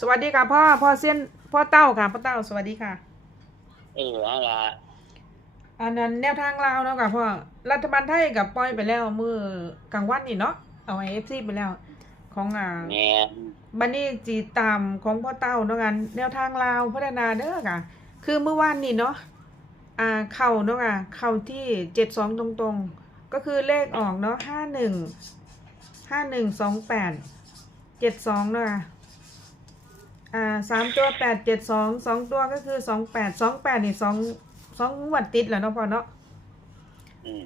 สวัสดีค่ะพ่อพ่อเส้นพ่อเต้าค่ะพ่อเต้าสวัสดีค่ะ เออเอาละอันนั้นแนวทางลาวเนาะค่ะพ่อรัฐบาลไทยกับปล่อยไปแล้วมือกลางวันนี่เนาะเอาไอเอฟซีไปแล้ว ของอ่าแม่นบันนี้จีตามของพ่อเต้าเนาะกันแนวทางลาวพัฒนาเด้อค่ะ คือเมื่อวานนี่เนาะอ่าเข่าเนาะค่ะเข่าที่เจ็ดสองตรงๆ ก็คือเลขออกเนาะห้าหนึ่งห้าหนึ่งสองแปดเจ็ดสองเนาะค่ะ อ่าสามตัวแปดเจ็ดสองสองตัวก็คือสองแปดสองแปดนี่สองสองงวดติดแล้วเนาะพ่อเนาะอืม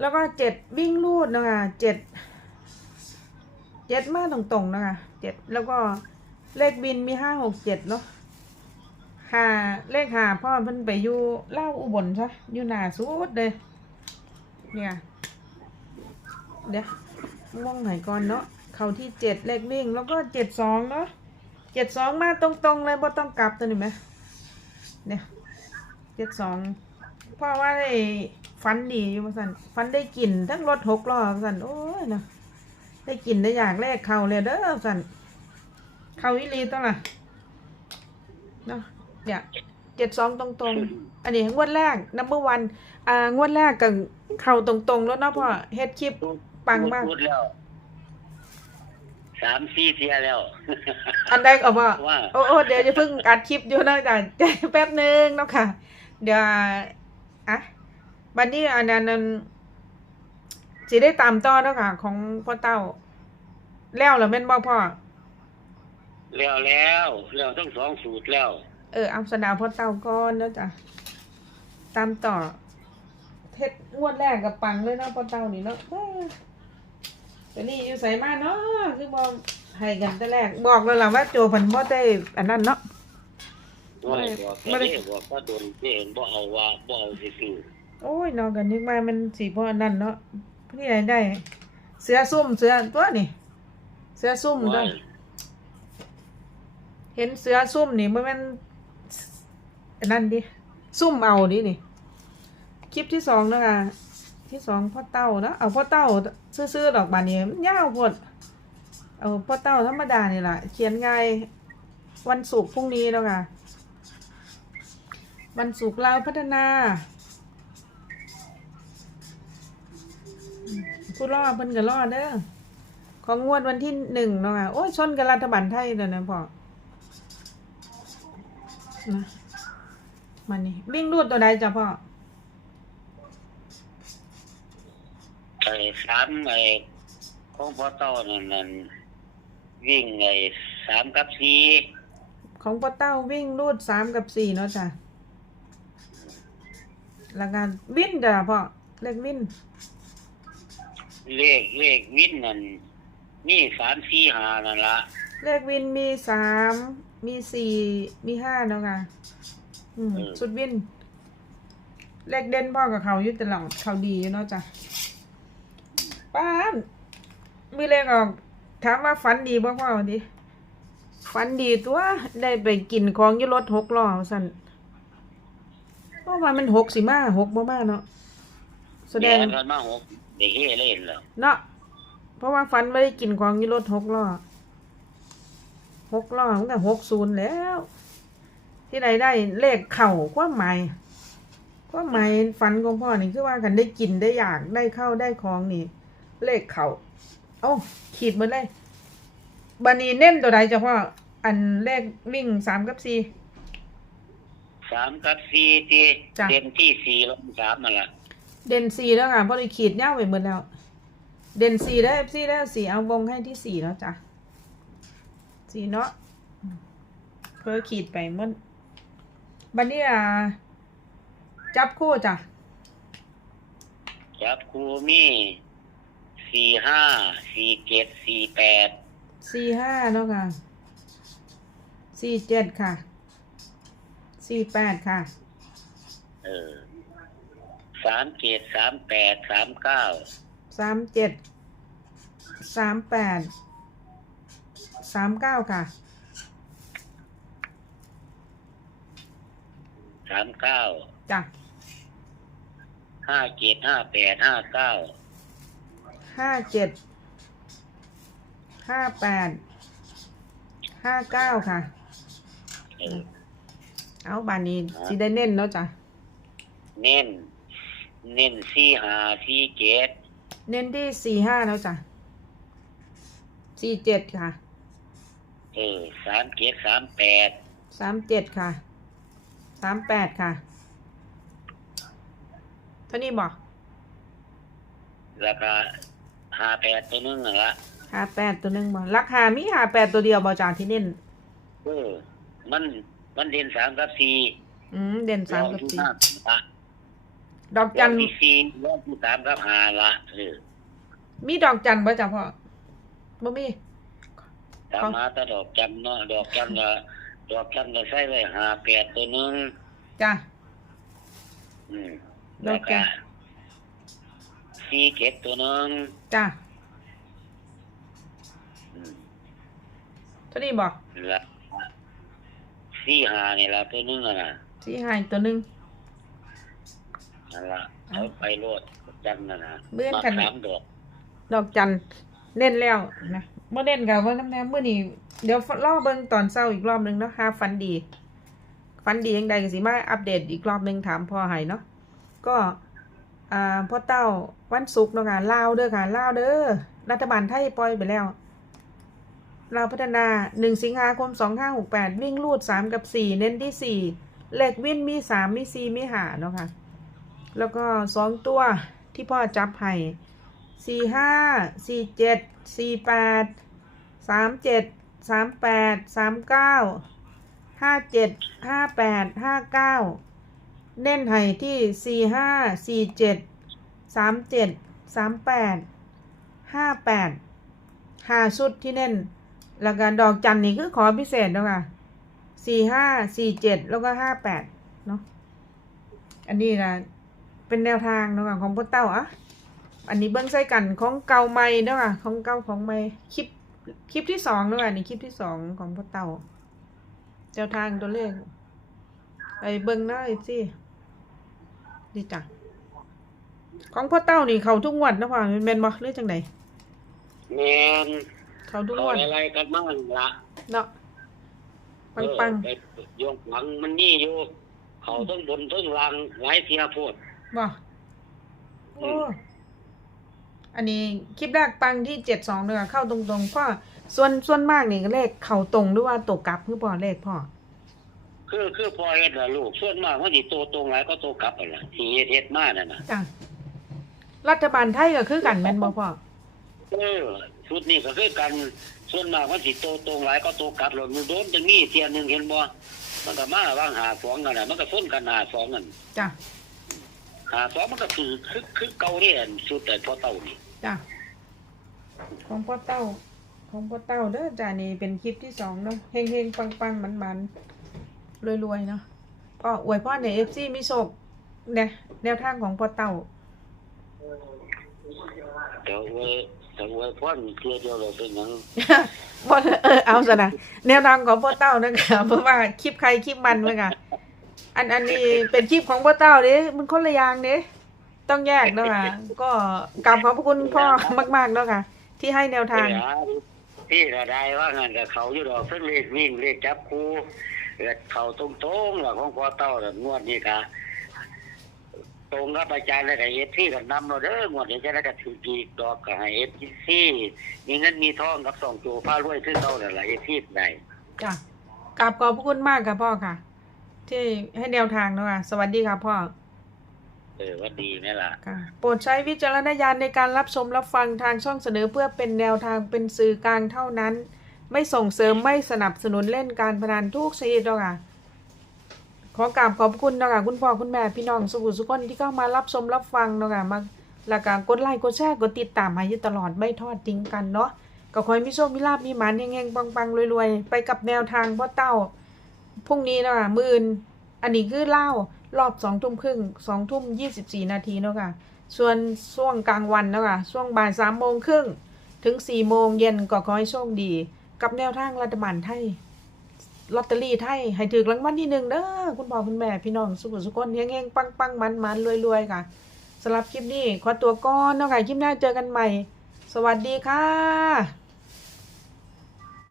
แล้วก็เจ็ดวิ่งรูดนะคะเจ็ดเจ็ดมาตรงๆนะคะเจ็ดแล้วก็เลขบินมีห้าหกเจ็ดเนาะหาเลขหาพ่อเพิ่นไปอยู่เล่าวอุบลซะอยู่หนาสุดเลยเนี่ยเดี๋ยวม่วงไหนก่อนเนาะเข้าที่เจ็ดเลขวิ่งแล้วก็เจ็ดสองเนาะเจ็ดสองมาตรงๆเลยบ่ต้องกลับตัวนี้ไหมเนี่ยเจ็ดสองเพราะว่าได้ฟันดีอยู่มาสันฟันได้กลิ่นทั้งรถหกล้อสันโอ้ยเนาะได้กลิ่นได้อย่างแรกเข่าเลยเด้อสันเข่าอีหลีต้องล่ะเนาะเนี่ยเจ็ดสองตรงๆ อันนี้งวดแรกนัมเบอร์วันอ่างวดแรกกับเข่าตรงๆแล้วเนาะพ่อเฮ็ดคลิปปังมากพูดแล้ว สามสี่เทียแล้ว อันใดก็พ่อว่าโอ้โอ้เดี๋ยวจะเพิ่งอัดคลิปอยู่นะจ๊ะแป๊บนึงเนาะค่ะ เดี๋ยวอะวันนี้อันนั้นนั้นสิได้ตามต่อเนาะค่ะ ของพ่อเต้า แล้วเหรอแม่นบ่พ่อ แล้วแล้วแล้วทั้งสองสูตรแล้ว เออเอาสนามพ่อเต้าก่อนเนาะจ้ะตามต่อเทศงวดแรกกับปังเลยเนาะพ่อเต้านี่เนาะ เอ้ยแต่นี่อยู่ใส่มาเนาะคือบอกให้กันแต่แรกบอกแล้วล่ะว่าโจเพันบ่ได้อันนั้นเนาะว่าไม่บอกไม่ได้เด้บอกว่าโดนเห็นบ่เอาว่าบ่เอาซื่อโอ้ยนอนกันนึกว่ามันสีพ่อนั่นเนาะพี่ไหนได้ เสือซุ่มเสือตัวนี่ เสือซุ่มๆด้ว่าวยเห็นเสือซุ่มนี่มันมันอันนั่นดิซุ่มเอาดินี่ คลิปที่สองนะคะ ที่สองพ่อเต้านะเอาพ่อเต้าซื่อๆดอกบานนี้มันยาวโพดเอาพ่อเต้าธรรมดานี่แหละเขียนง่ายวันศุกร์พรุ่งนี้แล้วค่ะ วันศุกร์เราพัฒนาผู้รอดเพิ่นก็รอดเด้อของงวดวันที่หนึ่งเนาะค่ะโอ้ยชนกับรัฐบาลไทยเลยนะพ่อนะมันนี่วิ่งรูดตัวใดจ้ะพ่อ ไอ้สามไอ้ของพ่อเต้านั่นนั่นวิ่งไอ้สามกับสี่ของพ่อเต้าวิ่งรูดสามกับสี่เนาะจ้ะแล้วกันวินจ้ะพ่อเลขวินเลขเลขวินนั่นนี่สามสี่ห้านั่นละเลขวินมีสามมีสี่มีห้าเนาะค่ะอืมสุดวิน เลขเด่นพ่อกับเขาอยุตลอดเขาดีอยู่เนาะจ้ะ ป้านมีเลขออก ถามว่าฝันดีบ่พ่อดิฝันดีตัวได้ไปกินของอยี่รถหกล้อสั่นเพราะว่ามันหกสิมาหกบ่มาเนาะแสดแดงงกันมาหกได้เฮ่เล่นแล้วเนาะเพราะว่าฟันไม่ได้กินของอยี่รถหกล้อหกล้อตั้งแต่หกศูนย์แล้ว ที่ไหนได้เลขเข่าความหมายความหมายฟันของพ่อนี่คือว่ากันได้กินได้อยากได้เข้าได้ของนี่ เลขเข่าเอ้าขีดหมดเลยบันนี้เน้นตัวใดเฉพาะอันเลขวิ่งสามกับสี่สามกับสี่ที่จ้ะเต็มที่สี่ลงสามนั่นละเด่นสี่แล้วค่ะเพราะได้ขีดเน่าไปหมดแล้ว เด่นสี่ได้สี่ได้สี่เอาวงให้ที่สี่แล้วจ้ะสี่เนาะเพื่อขีดไปเมื่อบันนี้อะจับคู่จ้ะ จับครูมี สี่ห้าสี่เจ็ดสี่แปดสี่ห้าเนาะค่ะสี่เจ็ดค่ะสี่แปดค่ะ เออสามเจ็ดสามแปดสามเก้าสามเจ็ดสามแปดสามเก้าค่ะสามเก้าจ้ะห้าเจ็ดห้าแปดห้าเก้า ห้าเจ็ดห้าแปดห้าเก้าค่ะเออเอาบานนี้สิได้เน้นเนาะจ้ะเน้น เน้นสี่หาสี่เจ็ดเน้นที่สี่ห้าแล้วจ้ะสี่เจ็ดค่ะ เออสามเจ็ดสามแปดสามเจ็ดค่ะสามแปดค่ะ เท่านี้บอกแล้วก็ ห้าแปดตัวนึงนั่นละหาแปดตัวหนึ่งบอกราคามีหาแปดตัวเดียวบอจานที่เน้นเออ มันมันเด่นสามกับสี่อืมเด่นสามกับรองสี่ที่ห้าละดอกจันรองที่สี่รองที่สามกับห้าละเออมีดอกจันบ่จ้ะพ่อบ่มีตามมาแตดอกจันเนาะดอกจันก็ดอกจันก็ใส่ไว้ห้าแปดตัวนึงจ้ะอืมดแล้อวกจัก็น สี่เจ็ดตัวนึงจ้ะอืมเท่านี้บอกแล้วสี่ห้านี่ละตัวนึงอะนะสี่หายตัวหนึ่ง นั่นละเอาไปโลดจันน่ะนะเบื้องกันมาสามดอกดอกจันเล่นแล้วนะเมื่อเล่นกับว่าน้ำแนมเมื่อนี้เดี๋ยวรอเบิ่งตอนเช้าอีกรอบหนึงเนาะหาฟันดี ฟันดียังใดก็สิมาอัปเดตอีกรอบหนึงถามพ่อให้เนาะก็ อ่าพ่อเต้าวันศุกร์เนาะค่ะลาวเด้อค่ะลาวเด้อรัฐบาลไทยปล่อยไปแล้วลาวพัฒนาหนึ่งสิงหาคมสองห้าหกแปดวิ่งลูดสามกับสี่เน้นที่สี่เลขวิ่นมีสามมีสี่มีห้าเนาะค่ะ แล้วก็สองตัวที่พ่อจับให้สี่ห้าสี่เจ็ดสี่แปดสามเจ็ดสามแปดสามเก้าห้าเจ็ดห้าแปดห้าเก้า เก้าห้าเจ็ดห้าแน้นให้ที่สี่ห้าสี่เจ็ดสามเจ็ดสามแปดห้าแปดห้าชุดที่เน้นแล้วก็ดอกจันนี่คือขอพิเศษแล้วค่ะสี่ห้าสี่เจ็ดแล้วก็ห้าแปดเนาะอันนี้นะเป็นแนวทางเนาะค่ะของพ่อเต้าอะอันนี้เบิ้งใส่กันของเก่าใหม่เนาะค่ะของเก่าของใหม่คลิปคลิปที่สองเนาะค่ะนี่คลิปที่สองของพ่อเต้าแนวทางตัวเลขไปเบิ้งหน้าอีกสิ ดีจ้ะของพ่อเต้านี่เขาทุกงวดเนาะค่ะแม่นบ่หรือจังไดแมนเขาทุกเขางวดอะไรกันบ้างละเนาะปังปังเออไปโยงหลังมันนี่อยู่เขาต้องบนต้องลังหลายเทียโพดๆบ่โอ้อันนี้คลิปแรกปังที่เจ็ดสองเนาะเข้าตรงๆพ่อส่วนส่วนมากนี่ก็เลขเข่าตรงหรือว่าตกกลับคือพ่อเลขพ่อ คือคือพอเฮ็ดล่ะลูกส่วนมากมันสิโตตรงหลายก็โตกลับนั่นล่ะที่เฮ็ดเฮ็ดมานั่นน่ะจ้ะรัฐบาลไทยก็คือกันแม่นบ่พ่อเออชุดนี้ก็คือกันส่วนมากมันสิโตตรงหลายก็โตกลับแล้วมันโดนจังนี้เทียหนึงเห็นบ่มันก็มาวางหาสองกันน่ะมันก็ส้นกันหาสองกันจ้ะหาสองมันก็คือคือคือเก่าเด้อันสุดแต่พอเต่านี่จ้ะของพ่อเต้า ของพ่อเต้าเด้อจ้ะนี่เป็นคลิปที่สองเนาะเฮงเฮงปังปังมันมัน รวยรวยๆเนาะพ่ออวยพ่อในเอฟซีมีโชคเนี่ยแนวทางของพ่อเต้าเดี๋ยวไว้เดี๋ยวไว้พ่อนเทียเดียวเราเป็นหยังบ่เออเอาซะนะแนวทางของพ่อเต้านะคะเพราะว่าคลิปใครคลิปมันเลยค่ะอันอันนี้เป็นคลิปของพ่อเต้าเด้มันคนละอย่างเด้ต้องแยกเนาะค่ะก็กราบขอบพระคุณพ่อมากๆเนาะค่ะ ที่ให้แนวทางที่ระได้ว่างั้นกับเขาอยู่ดอกซึ่งเลขวิ่งเลขจับคู เกิดเขาตรงๆหลักของพ่อเต้าน่ะงวดนี้กะตรงกับอาจารย์และกับเอฟที่กับนำเราเด้องวดนี้จะได้กระถืออีกดอกกับให้เอฟซีมีเงินมีทองกับสองจูผ้ารวยขึ้นเต้านั่นแหละเอฟซีได้จ้ะกราบขอบพระคุณมากค่ะพ่อค่ะ ที่ให้แนวทางเนาะค่ะสวัสดีค่ะพ่อ เออว่าดีไหมล่ะ ค่ะ โปรดใช้วิจารณญาณในการรับชมรับฟังทางช่องเสนอเพื่อเป็นแนวทางเป็นสื่อกลางเท่านั้น ไม่ส่งเสริมไม่สนับสนุนเล่นการพนันทุกชนิดหรอกค่ะขอกราบขอบคุณเนาะคะคุณพ่อคุณแม่พี่น้องสุขุสุคนที่เข้ามารับชมรับฟังเนาะค่ะมาแล้วก็กดไลค์กดแชร์กดติดตามมาอยู่ตลอดไม่ทอดทิ้งกันเนาะก็ขอให้มีโชคมีลาบมีหมันเฮงๆปังๆรวยๆ ไปกับแนวทางพ่อเต้าพรุ่งนี้เนาะคะมื่นอันนี้คือเล่ารอบสองทุ่มครึ่งสองทุ่มยี่สิบสี่นาทีเนาะค่ะส่วนช่วงกลางวันเนาะค่ะช่วงบ่ายสามโมงครึ่งถึงสี่โมงเย็นก็ขอให้โชคดี กับแนวทางรัฐบาลไทยลอตเตอรี่ไทย ให้ถือรางวัลที่หนึ่งเด้อคุณพ่อคุณแม่พี่น้องสุขสุขคนเฮงๆปังปังมันมันรวยรวยๆค่ะสำหรับคลิปนี้ ขอตัวก่อนเนาะค่ะคลิปหน้าเจอกันใหม่ สวัสดีค่ะ